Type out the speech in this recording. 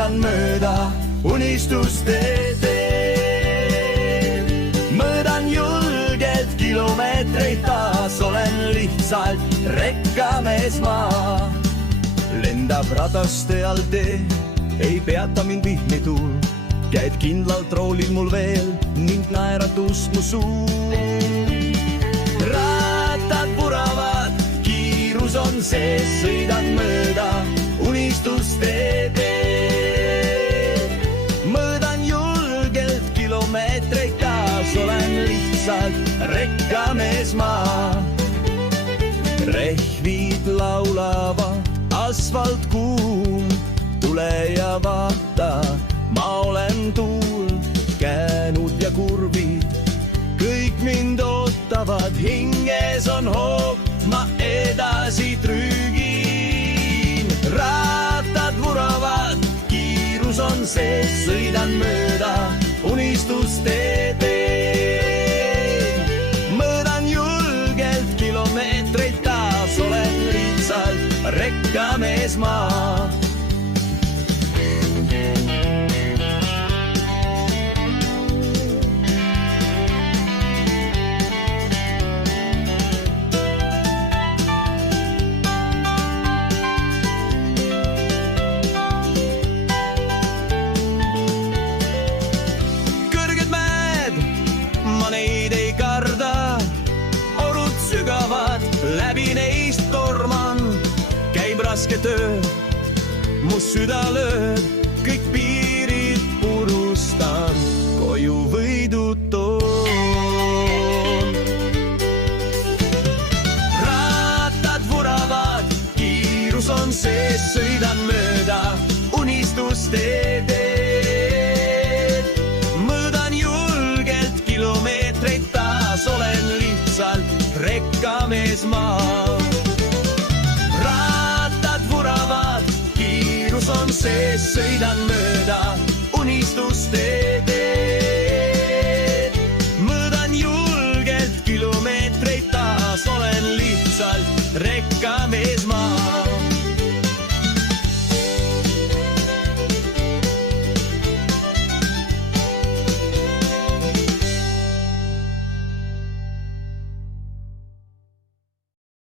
sõidan mööda unistuste teed. Mõõdan julgelt kilomeetreid taas, olen lihtsalt rekkamees ma. Lendab rataste all tee, ei peata mind vihmi tuul. Käed kindlalt roolid mul veel ning naeratus mu suul. Rattad vuravad, kiirus on sees, sõidan mööda unistuste teed. Mõõdan julgelt kilomeetreid taas, olen lihtsalt rekkamees ma. Rehvid laulavad, asfalt kuum, tule ja vaata, ma olen tuul, käänud ja kurvid, kõik mind ootavad, hinges on hoop, ma edasi trügin. Rattad vuravad, kiirus on sees, sõidan mööda unistuste teed. Mõõdan julgelt kilomeetreid taas, olen lihtsalt rekkamees ma. Neid ei karda, orud sügavad, läbi neist torman. Käib raske töö, mu süda lööb, kõik piirid purustan, koju võidu toon. Rattad vuravad, kiirus on sees, sõidan mööda unistuste teed. Mõõdan julgelt kilomeetreid taas, olen lihtsalt rekkamees ma. Rattad vuravad, kiirus on sees, sõidan mööda unistuste teed. Mõõdan julgelt kilomeetreid taas, olen lihtsalt rekkamees